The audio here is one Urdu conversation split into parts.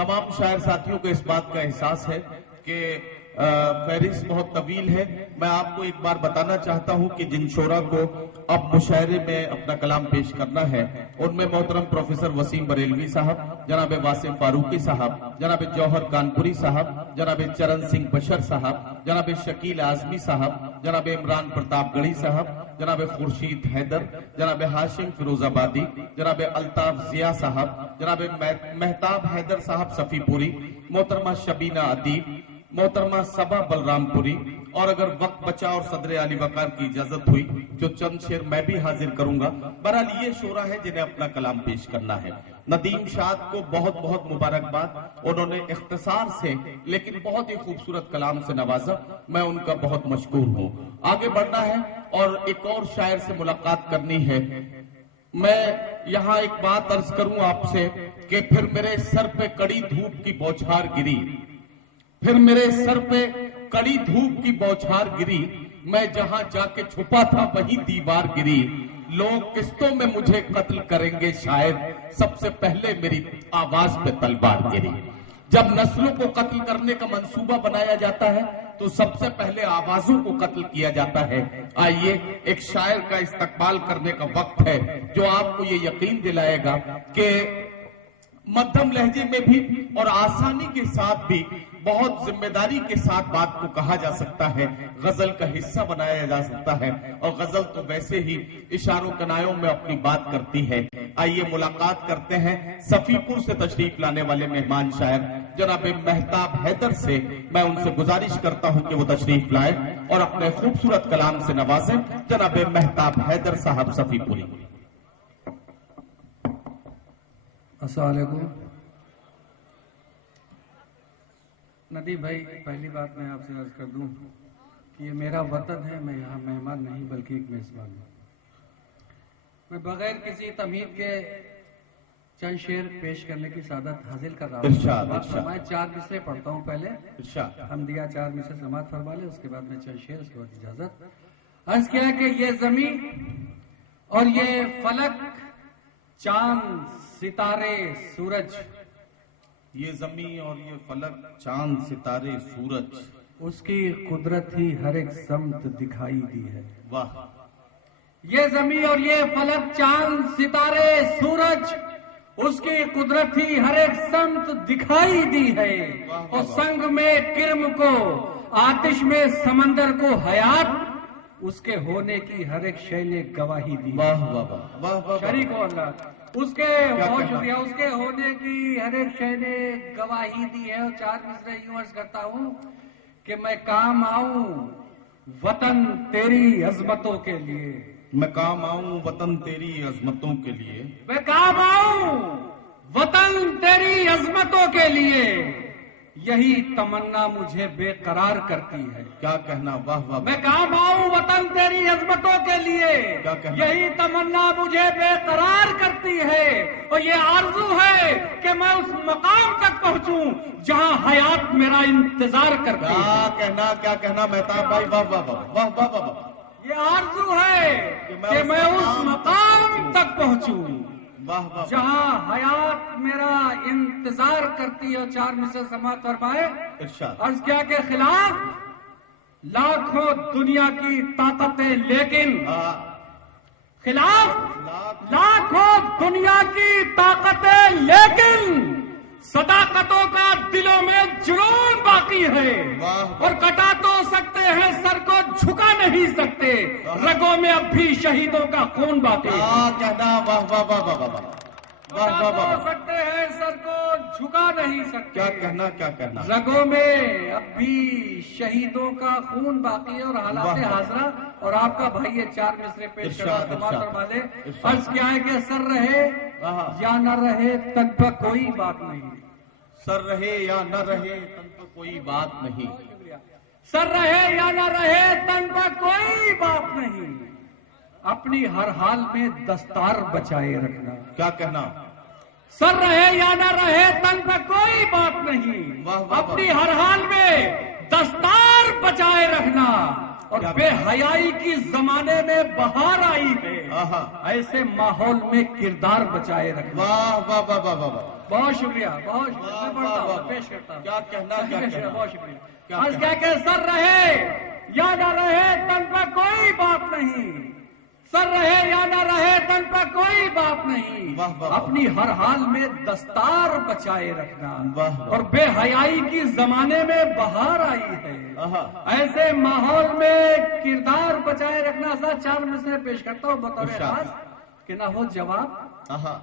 تمام شاعر ساتھیوں کو اس بات کا احساس ہے کہ فہرست بہت طویل ہے. میں آپ کو ایک بار بتانا چاہتا ہوں کہ جن شعراء کو اب مشاعرے میں اپنا کلام پیش کرنا ہے ان میں محترم پروفیسر وسیم بریلوی صاحب، جناب واسم فاروقی صاحب، جناب جوہر کانپوری صاحب، جناب چرن سنگھ بشر صاحب، جناب شکیل اعظمی صاحب، جناب عمران پرتاپ گڑھی صاحب، جناب خورشید حیدر، جناب ہاشم فیروز آبادی، جناب الطاف ضیاء صاحب، جناب مہتاب حیدر صاحب صفی پوری، محترمہ شبینہ ادیب، محترمہ صبا بلرام پوری، اور اگر وقت بچا اور صدر علی وقار کی اجازت ہوئی جو چند شعر میں بھی حاضر کروں گا. بہرحال یہ شعراء ہے جنہیں اپنا کلام پیش کرنا ہے. ندیم شاد کو بہت بہت مبارکباد. انہوں نے اختصار سے لیکن بہت ہی خوبصورت کلام سے نوازا. میں ان کا بہت مشکور ہوں. آگے بڑھنا ہے اور ایک اور شاعر سے ملاقات کرنی ہے. میں یہاں ایک بات عرض کروں آپ سے کہ پھر میرے سر پہ کڑی دھوپ کی بوچھار گری، پھر میرے سر پہ کڑی دھوپ کی بوچھار گری، میں جہاں جا کے چھپا تھا وہیں دیوار گری. لوگ قسطوں میں مجھے قتل کریں گے شاید، سب سے پہلے میری آواز پہ تلوار گری. جب نسلوں کو قتل کرنے کا منصوبہ بنایا جاتا ہے تو سب سے پہلے آوازوں کو قتل کیا جاتا ہے. آئیے ایک شاعر کا استقبال کرنے کا وقت ہے جو آپ کو یہ یقین دلائے گا کہ مدھم لہجے میں بھی اور آسانی کے ساتھ بھی بہت ذمہ داری کے ساتھ بات کو کہا جا سکتا ہے، غزل کا حصہ بنایا جا سکتا ہے، اور غزل تو ویسے ہی اشاروں کنایوں میں اپنی بات کرتی ہے. آئیے ملاقات کرتے ہیں صفی پور سے تشریف لانے والے مہمان شاعر جناب مہتاب حیدر سے. میں ان سے گزارش کرتا ہوں کہ وہ تشریف لائیں اور اپنے خوبصورت کلام سے نوازیں. جناب مہتاب حیدر صاحب صفی پوری. السلام علیکم. ندیم بھائی، پہلی بات میں آپ سے عرض کر دوں کہ یہ میرا وطن ہے، میں یہاں مہمان نہیں بلکہ ایک میزبان ہوں. میں بغیر کسی تمہید کے چند شعر پیش کرنے کی سعادت حاصل کر رہا ہوں. میں 4 مصرے پڑھتا ہوں. پہلے ہم دیا 4 مصرے سماعت فرما لیں، اس کے بعد میں چند شعر، اس کے بعد اجازت. عرض کیا کہ یہ زمین اور یہ فلک، چاند ستارے سورج، یہ زمین اور یہ فلک، چاند ستارے سورج، اس کی قدرت ہی ہر ایک سمت دکھائی دی ہے. واہ. یہ زمین اور یہ فلک، چاند ستارے سورج، اس کی قدرت ہی ہر ایک سمت دکھائی دی ہے. اور سنگ میں کرم کو، آتش میں سمندر کو حیات، اس کے ہونے کی ہر ایک شے نے گواہی دی. واہ واہ واہ واہ. شریک ہو اللہ. اس کے اس کے ہونے کی ہر ایک شے نے گواہی دی ہے. اور 4 مصرے یوں عرض کرتا ہوں کہ میں کام آؤں وطن تیری عظمتوں کے لیے، میں کام آؤں وطن تیری عظمتوں کے لیے، میں کام آؤں وطن تیری عظمتوں کے لیے، یہی تمنا مجھے بے قرار کرتی ہے. کیا کہنا. واہ واہ. میں کام آؤں وطن تیری عظمتوں کے لیے، کیا کہنا. یہی تمنا مجھے بے قرار کرتی ہے. اور یہ آرزو ہے کہ میں اس مقام تک پہنچوں جہاں حیات میرا انتظار کرتی ہے. کیا کہنا. کیا کہنا مہتاب بھائی. واہ واہ واہ واہ واہ واہ. یہ آرزو ہے کہ میں اس مقام تک پہنچوں جہاں حیات میرا انتظار کرتی ہے. 4 مصرے سماعت فرمائے. عرض کیا کہ خلاف لاکھوں دنیا کی طاقتیں لیکن، خلاف لاکھوں دنیا کی طاقتیں لیکن، صداقتوں کا دلوں میں جنون باقی ہے. اور کٹا تو سکتے ہیں سر کو جھکا نہیں سکتے، رگوں میں اب بھی شہیدوں کا خون باقی ہے. کہنا. واہ واہ واہ واہ واہ. کٹا تو سکتے ہیں سر کو جھکا نہیں سکتے. کیا کہنا. کیا کہنا. رگوں میں اب بھی شہیدوں کا خون باقی ہے. اور حالات حاضرہ اور آپ کا بھائی یہ 4 مصرے پیش کروا لے. عرض کیا ہے کہ سر رہے یا نہ رہے تن پر کوئی بات نہیں، سر رہے یا نہ رہے تن پر کوئی بات نہیں، سر رہے یا نہ رہے تن پر کوئی بات نہیں، اپنی ہر حال میں دستار بچائے رکھنا. کیا کہنا. سر رہے یا نہ رہے تن پر کوئی بات نہیں، اپنی ہر حال میں دستار بچائے رکھنا. اور بے حیائی کی زمانے میں بہار آئی ہے، ایسے ماحول میں کردار بچائے رکھنا. واہ واہ واہ واہ واہ. بہت شکریہ، بہت شکریہ، میں پڑھتا ہوں، پیش کرتا ہوں، کیا کہنا، کیا کہنا؟ بہت شکریہ۔ کیا آج کیا کہ سر رہے یا نہ رہے تن پہ کوئی بات نہیں، سر رہے یا نہ رہے تن پہ کوئی بات نہیں، واہ واہ، اپنی ہر حال میں دستار بچائے رکھنا، واہ واہ، اور بے حیائی کی زمانے میں بہار آئی ہے، آہا، ایسے ماحول میں کردار بچائے رکھنا۔ ساتھ 4 مصرے پیش کرتا ہوں بطور ارشاد۔ خاص کہ نہ ہو جواب آہا،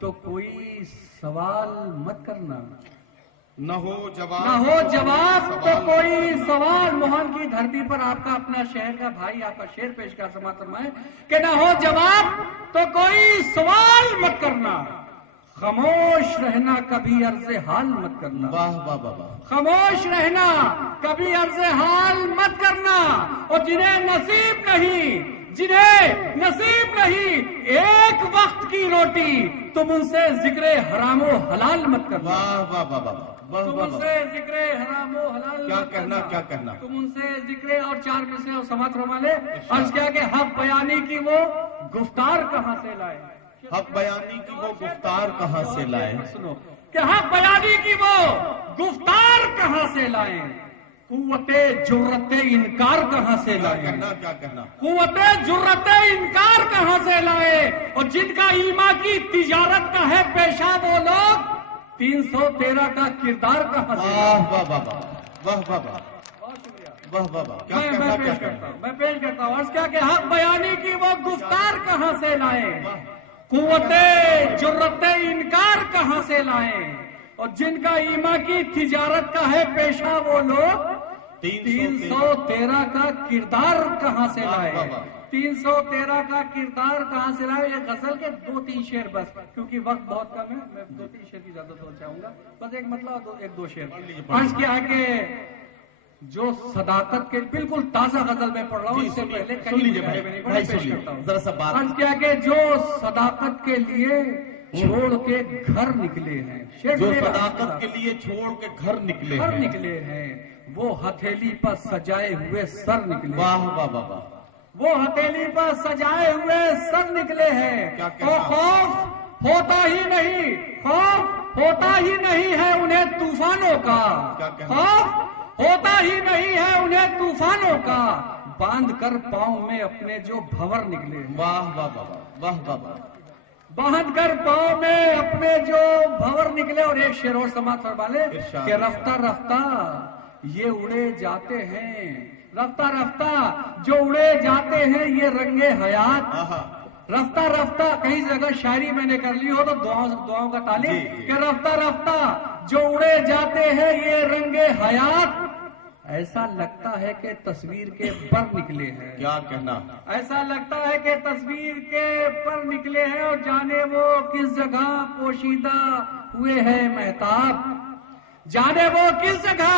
تو کوئی سوال مت کرنا، نہ ہو جواب، نہ ہو جواب تو کوئی سوال۔ موہن کی دھرتی پر آپ کا اپنا شہر کا بھائی آپ کا شعر پیش کر سماعت فرمائے کہ نہ ہو جواب تو کوئی سوال مت کرنا، خاموش رہنا کبھی عرض حال مت کرنا، واہ واہ واہ واہ، خاموش رہنا کبھی عرض حال مت کرنا، اور جنہیں نصیب نہیں، جنہیں نصیب نہیں ایک وقت کی روٹی، تم ان سے ذکر حرام و حلال مت کرنا، واہ واہ واہ واہ، واہ تم واہ ان واہ، سے ذکر حرام و حلال کیا مت کہنا، کیا کہنا؟ تم ان سے ذکر، اور 4 مصرے اور سماعت فرما لے۔ عرض کیا کہ حق بیانی کی وہ گفتار کہاں سے لائے، حق بیانی کی وہ گفتار کہاں سے لائے، سنو کہ حق بیانی کی وہ گفتار کہاں سے لائیں، قوت جرت انکار کہاں سے کیا لائیں، کہنا، کیا کہنا؟ قوت جرت انکار کہاں سے لائے، اور جن کا ایما کی تجارت کا ہے پیشہ وہ لوگ 313 کا کردار کہاں سے لائے۔ واہ واہ واہ واہ، واہ واہ واہ، بہت شکریہ، واہ واہ واہ، کیا میں کہنا، کیا پیش کرتا کہنا؟ ہوں، میں پیش کرتا ہوں۔ عرض کیا کہ حق بیانی کی وہ گفتار کہاں سے لائیں، قوت جرت انکار کہاں سے لائیں، اور جن کا ایما کی تجارت کا ہے پیشہ وہ لوگ 313 کا کردار کہاں سے لائے، 313 کا کردار کہاں سے لائے۔ یہ غزل کے 2-3 شعر بس، کیونکہ وقت بہت کم ہے، میں 2-3 شعر کی اجازت ہو چاہوں گا، بس ایک مطلب 1-2 شعر۔ عرض کیا ہے کہ جو صداقت کے بالکل تازہ غزل میں پڑھ رہا ہوں، اس سے پہلے سن کہیں لیجیے مجاہدے میں نہیں بھائی، پڑھی، سن پیش لیجیے کرتا ہوں۔ ذرا سا بات، عرض کیا کہ جو صداقت کے لیے چھوڑ کے گھر نکلے ہیں، جو صداقت کے لیے چھوڑ کے گھر نکلے گھر ہیں، نکلے ہیں، وہ ہتھیلی پر سجائے ہوئے سر نکلے، واہ واہ واہ واہ، وہ ہتھیلی پر سجائے ہوئے سر نکلے ہیں، کیا کہنا؟ اور خوف ہوتا ہی نہیں، خوف ہوتا ہی نہیں ہے انہیں طوفانوں کا، کیا کہنا؟ خوف ہوتا ہی نہیں ہے انہیں طوفانوں کا، باندھ کر پاؤں میں اپنے جو بھور نکلے ہیں، واہ واہ واہ واہ، واہ واہ، باندھ کر پاؤں میں اپنے جو بھور نکلے۔ اور ایک شعر اور سماعت فرما لے ارشاد۔ کہ رفتہ رفتہ یہ اڑے جاتے ہیں، رفتہ رفتہ جو اڑے جاتے ہیں یہ رنگ حیات، آہا، رفتہ رفتہ کہیں سے اگر شاعری میں نے کر لی ہو تو دعاؤں کا تعلیم، جی، جی۔ کہ رفتہ رفتہ جو اڑے جاتے ہیں یہ رنگ حیات، ایسا لگتا ہے کہ تصویر کے پر نکلے ہیں، کیا کہنا؟ ایسا لگتا ہے کہ تصویر کے پر نکلے ہیں، اور جانے وہ کس جگہ پوشیدہ ہوئے ہیں مہتاب، جانے وہ کس جگہ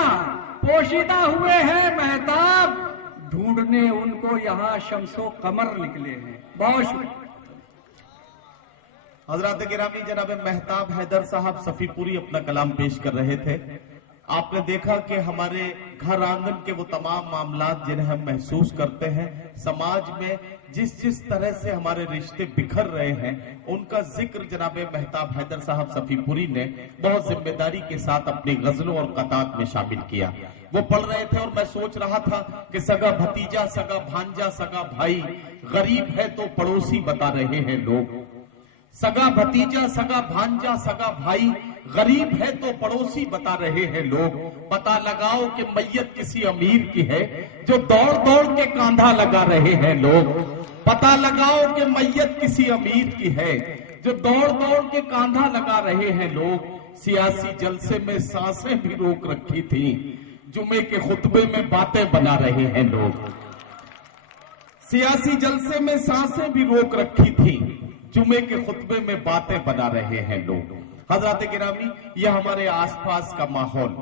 پوشیدہ ہوئے ہیں مہتاب، ڈھونڈنے ان کو یہاں شمس و قمر نکلے ہیں۔ بہت شکریہ۔ حضرات گرامی، جناب مہتاب حیدر صاحب صفی پوری اپنا کلام پیش کر رہے تھے۔ آپ نے دیکھا کہ ہمارے گھر آنگن کے وہ تمام معاملات جنہیں ہم محسوس کرتے ہیں، سماج میں جس طرح سے ہمارے رشتے بکھر رہے ہیں، ان کا ذکر جناب مہتاب حیدر صاحب صفی پوری نے بہت ذمہ داری کے ساتھ اپنی غزلوں اور قطعات میں شامل کیا۔ وہ پڑھ رہے تھے اور میں سوچ رہا تھا کہ سگا بھتیجا، سگا بھانجا، سگا بھائی، غریب ہے تو پڑوسی بتا رہے ہیں لوگ، سگا بھتیجا، سگا بھانجا، سگا بھائی، غریب ہے تو پڑوسی بتا رہے ہیں لوگ، پتا لگاؤ کہ میت کسی امیر کی ہے جو دوڑ دوڑ کے کاندھا لگا رہے ہیں لوگ، پتا لگاؤ کہ میت کسی امیر کی ہے جو دوڑ دوڑ کے کاندھا لگا رہے ہیں لوگ، سیاسی جلسے میں سانسیں بھی روک رکھی تھیں، جمعے کے خطبے میں باتیں بنا رہے ہیں لوگ، سیاسی جلسے میں سانسیں بھی روک رکھی تھیں، جمعے کے خطبے میں باتیں بنا رہے ہیں لوگ۔ حضرات گرامی، یہ ہمارے آس پاس کا ماحول